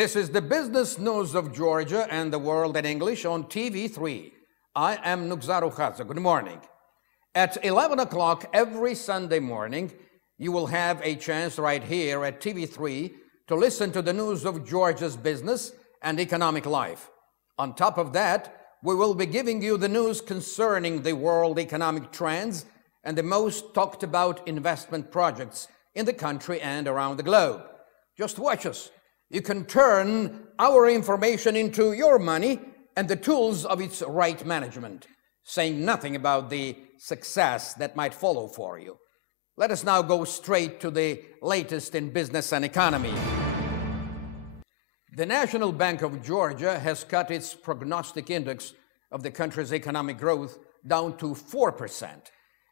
This is the business news of Georgia and the world in English on TV3. I am Nugzaru Khadze. Good morning. At 11 o'clock every Sunday morning, you will have a chance right here at TV3 to listen to the news of Georgia's business and economic life. On top of that, we will be giving you the news concerning the world economic trends and the most talked about investment projects in the country and around the globe. Just watch us. You can turn our information into your money and the tools of its right management, saying nothing about the success that might follow for you. Let us now go straight to the latest in business and economy. The National Bank of Georgia has cut its prognostic index of the country's economic growth down to 4%.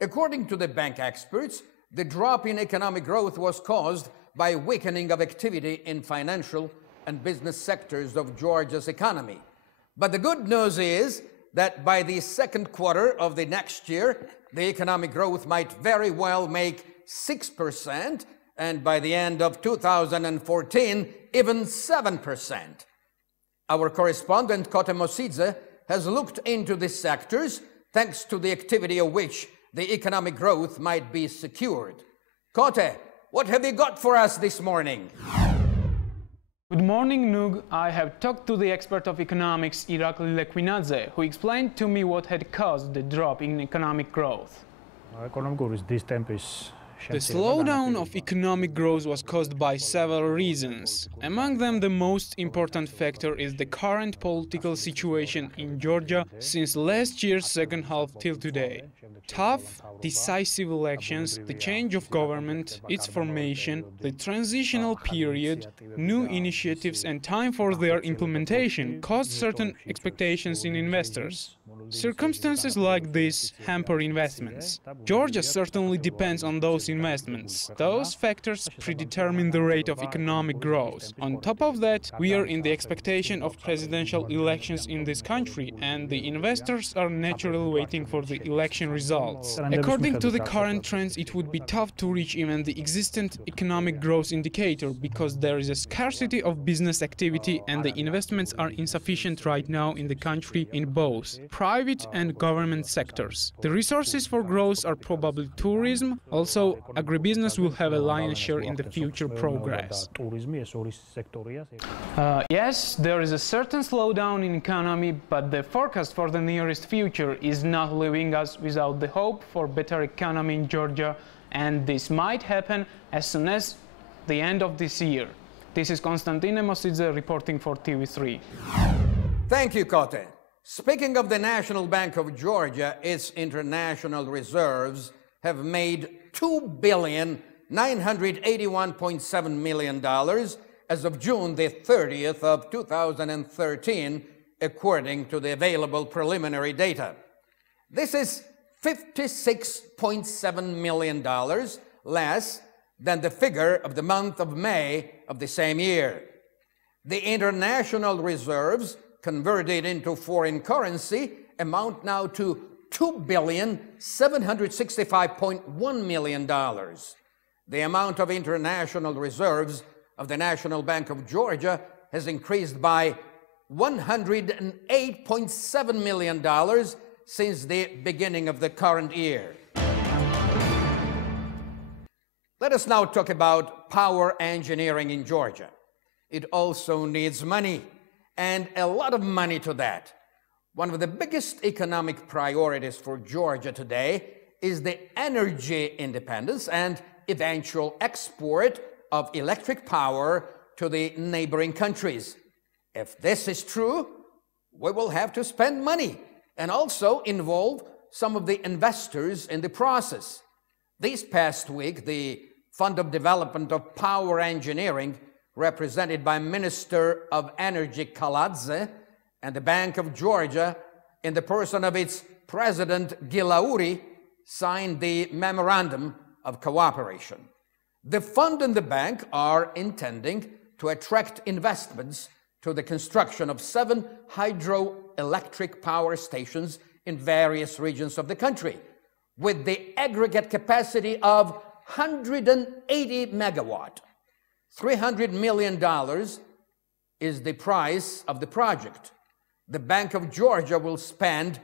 According to the bank experts, the drop in economic growth was caused by weakening of activity in financial and business sectors of Georgia's economy. But the good news is that by the second quarter of the next year, the economic growth might very well make 6%, and by the end of 2014, even 7%. Our correspondent Kote Mosidze has looked into these sectors, thanks to the activity of which the economic growth might be secured. Kote, what have you got for us this morning? Good morning, Nug. I have talked to the expert of economics, Irakli Lekwinadze, who explained to me what had caused the drop in economic growth. The slowdown of economic growth was caused by several reasons. Among them, the most important factor is the current political situation in Georgia since last year's second half till today. Tough, decisive elections, the change of government, its formation, the transitional period, new initiatives and time for their implementation caused certain expectations in investors. Circumstances like this hamper investments. Georgia certainly depends on those investments. Those factors predetermine the rate of economic growth. On top of that, we are in the expectation of presidential elections in this country, and the investors are naturally waiting for the election results. According to the current trends, it would be tough to reach even the existent economic growth indicator because there is a scarcity of business activity and the investments are insufficient right now in the country in both private and government sectors. The resources for growth are probably tourism. Also, agribusiness will have a lion's share in the future progress. Yes, there is a certain slowdown in economy, but the forecast for the nearest future is not leaving us without the hope for better economy in Georgia, and this might happen as soon as the end of this year. This is Konstantine Mosidze reporting for TV3. Thank you, Kote. Speaking of the National Bank of Georgia, its international reserves have made $2,981.7 million as of June the 30th of 2013, according to the available preliminary data. This is $56.7 million less than the figure of the month of May of the same year. The international reserves converted into foreign currency amount now to $2,765.1 million. The amount of international reserves of the National Bank of Georgia has increased by $108.7 million since the beginning of the current year. Let us now talk about power engineering in Georgia. It also needs money, and a lot of money to that. One of the biggest economic priorities for Georgia today is the energy independence and eventual export of electric power to the neighboring countries. If this is true, we will have to spend money and also involve some of the investors in the process. This past week, the Fund of Development of Power Engineering, represented by Minister of Energy Kaladze, and the Bank of Georgia, in the person of its President Gilauri, signed the Memorandum of Cooperation. The fund and the bank are intending to attract investments to the construction of 7 hydroelectric power stations in various regions of the country, with the aggregate capacity of 180 megawatt. $300 million is the price of the project. The Bank of Georgia will spend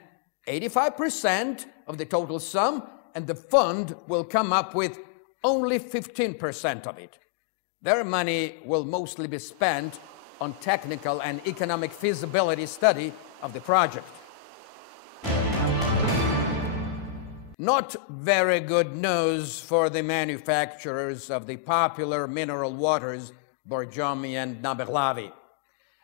85% of the total sum, and the fund will come up with only 15% of it. Their money will mostly be spent on technical and economic feasibility study of the project. Not very good news for the manufacturers of the popular mineral waters, Borjomi and Naberlavi.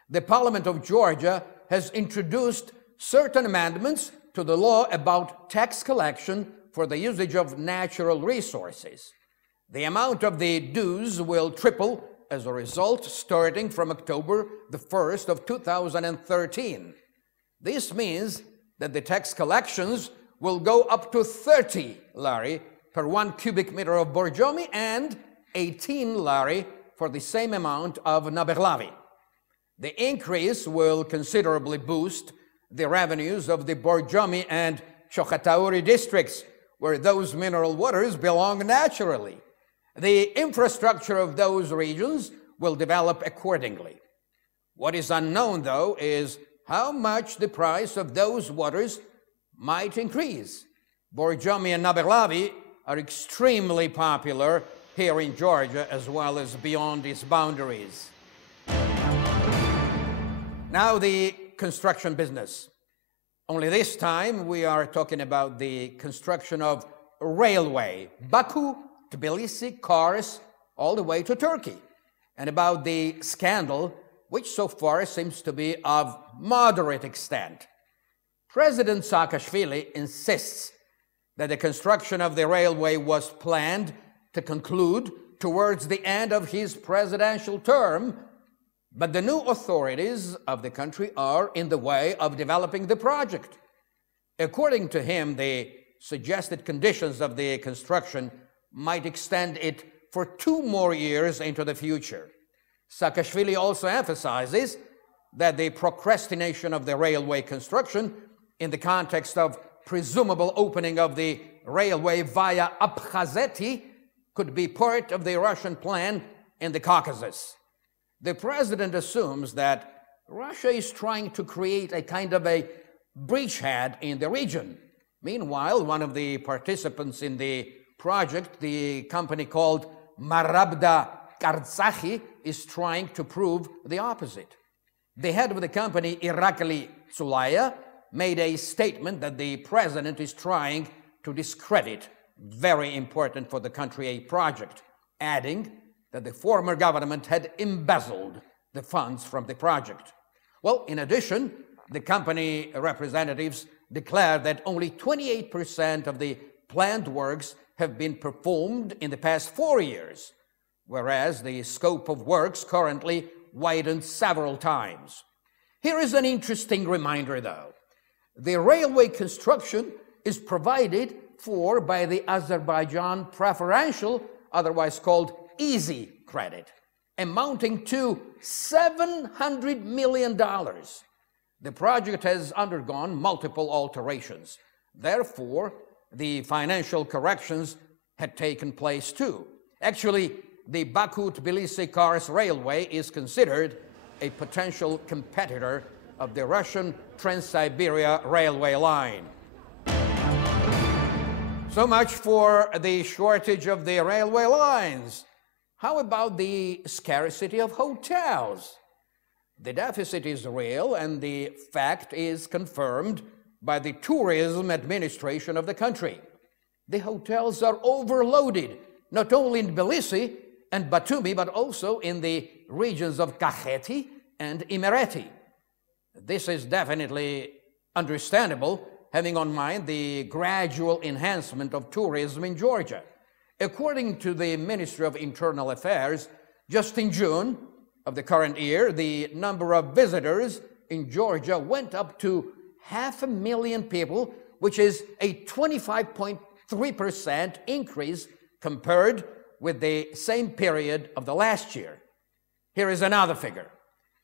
The Parliament of Georgia has introduced certain amendments to the law about tax collection for the usage of natural resources. The amount of the dues will triple as a result, starting from October the 1st of 2013. This means that the tax collections will go up to 30 lari per 1 cubic meter of Borjomi and 18 lari for the same amount of Naberlavi. The increase will considerably boost the revenues of the Borjomi and Shokhatauri districts, where those mineral waters belong naturally. The infrastructure of those regions will develop accordingly. What is unknown, though, is how much the price of those waters might increase. Borjomi and Naberlavi are extremely popular here in Georgia as well as beyond its boundaries. Now the construction business. Only this time we are talking about the construction of a railway, Baku, Tbilisi, Kars, all the way to Turkey, and about the scandal, which so far seems to be of moderate extent. President Saakashvili insists that the construction of the railway was planned to conclude towards the end of his presidential term, but the new authorities of the country are in the way of developing the project. According to him, the suggested conditions of the construction might extend it for 2 more years into the future. Saakashvili also emphasizes that the procrastination of the railway construction in the context of presumable opening of the railway via Abkhazeti could be part of the Russian plan in the Caucasus. The president assumes that Russia is trying to create a kind of a bridgehead in the region. Meanwhile, one of the participants in the project, the company called Marabda Karzakhi, is trying to prove the opposite. The head of the company, Irakli Tsulaya, made a statement that the president is trying to discredit very important for the country a project, adding that the former government had embezzled the funds from the project. Well, in addition, the company representatives declared that only 28% of the planned works have been performed in the past 4 years, whereas the scope of works currently widened several times. Here is an interesting reminder, though. The railway construction is provided for by the Azerbaijan Preferential, otherwise called Easy Credit, amounting to $700 million. The project has undergone multiple alterations. Therefore, the financial corrections had taken place too. Actually, the Baku-Tbilisi-Kars Railway is considered a potential competitor of the Russian Trans-Siberia Railway line. So much for the shortage of the railway lines. How about the scarcity of hotels? The deficit is real, and the fact is confirmed by the tourism administration of the country. The hotels are overloaded, not only in Tbilisi and Batumi, but also in the regions of Kakheti and Imereti. This is definitely understandable, having on mind the gradual enhancement of tourism in Georgia. According to the Ministry of Internal Affairs, just in June of the current year, the number of visitors in Georgia went up to 500,000 people, which is a 25.3% increase compared with the same period of the last year. Here is another figure.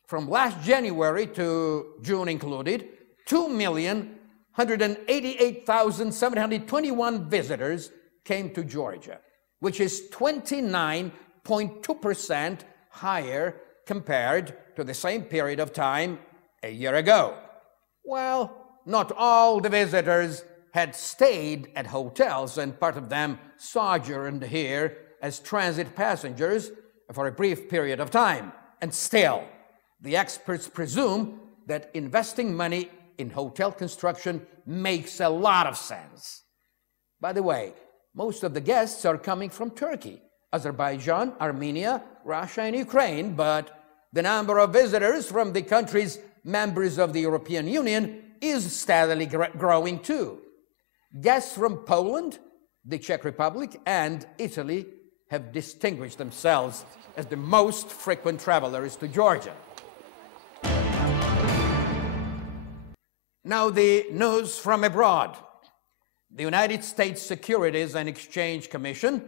From last January to June included, 2,188,721 visitors came to Georgia, which is 29.2% higher compared to the same period of time a year ago. Well, not all the visitors had stayed at hotels, and part of them sojourned here as transit passengers for a brief period of time. And still, the experts presume that investing money in hotel construction makes a lot of sense. By the way, most of the guests are coming from Turkey, Azerbaijan, Armenia, Russia, and Ukraine, but the number of visitors from the countries members of the European Union is steadily growing too. Guests from Poland, the Czech Republic, and Italy have distinguished themselves as the most frequent travelers to Georgia. Now the news from abroad. The United States Securities and Exchange Commission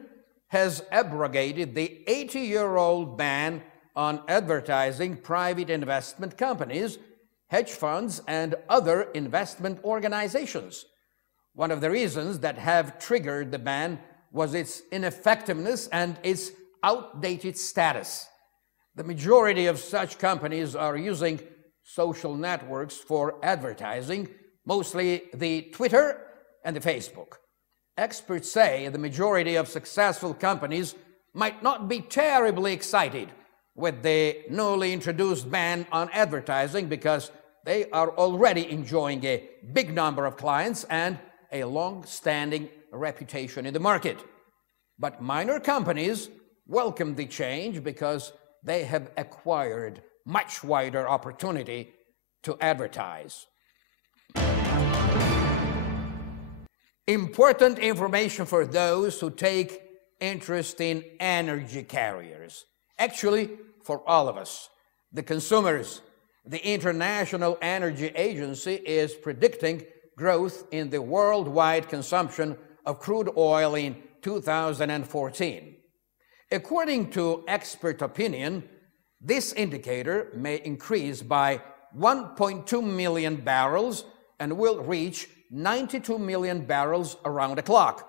has abrogated the 80-year-old ban on advertising private investment companies, hedge funds, and other investment organizations. One of the reasons that have triggered the ban was its ineffectiveness and its outdated status. The majority of such companies are using social networks for advertising, mostly the Twitter and the Facebook. Experts say the majority of successful companies might not be terribly excited with the newly introduced ban on advertising because they are already enjoying a big number of clients and a long-standing reputation in the market. But minor companies welcome the change because they have acquired much wider opportunity to advertise. Important information for those who take interest in energy carriers. Actually, for all of us, the consumers. The International Energy Agency is predicting growth in the worldwide consumption of crude oil in 2014. According to expert opinion, this indicator may increase by 1.2 million barrels and will reach 92 million barrels around the clock.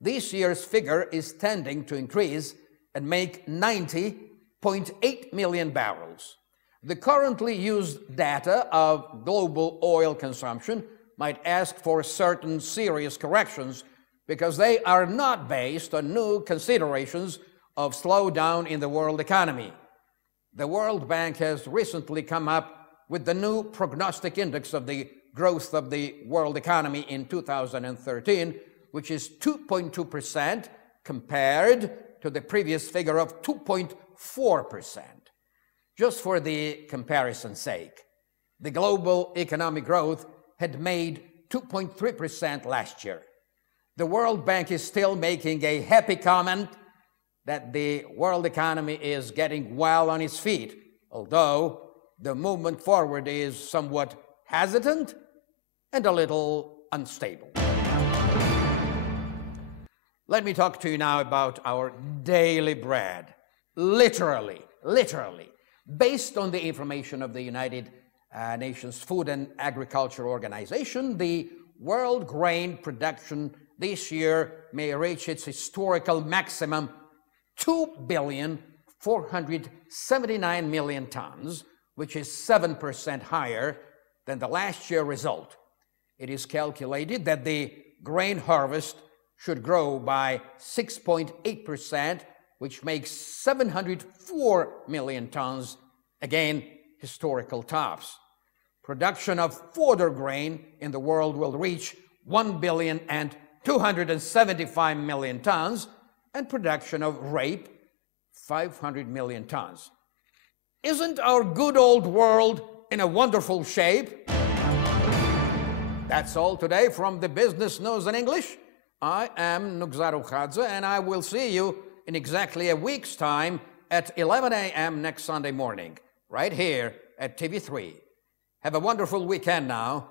This year's figure is tending to increase and make 90.8 million barrels. The currently used data of global oil consumption might ask for certain serious corrections because they are not based on new considerations of slowdown in the world economy. The World Bank has recently come up with the new prognostic index of the growth of the world economy in 2013, which is 2.2% compared to the previous figure of 2.4%. Just for the comparison's sake, the global economic growth had made 2.3% last year. The World Bank is still making a happy comment that the world economy is getting well on its feet, although the movement forward is somewhat hesitant and a little unstable. Let me talk to you now about our daily bread. Literally, based on the information of the United Nations Food and Agriculture Organization, the world grain production this year may reach its historical maximum 2,479,000,000 tons, which is 7% higher than the last year result. It is calculated that the grain harvest should grow by 6.8%, which makes 704 million tons, again, historical tops. Production of fodder grain in the world will reach 1,275,000,000 tons, and production of rape, 500 million tons. Isn't our good old world in a wonderful shape? That's all today from the Business News in English. I am Nugzar Ukhadze, and I will see you in exactly a week's time at 11 a.m. next Sunday morning, right here at TV3. Have a wonderful weekend now.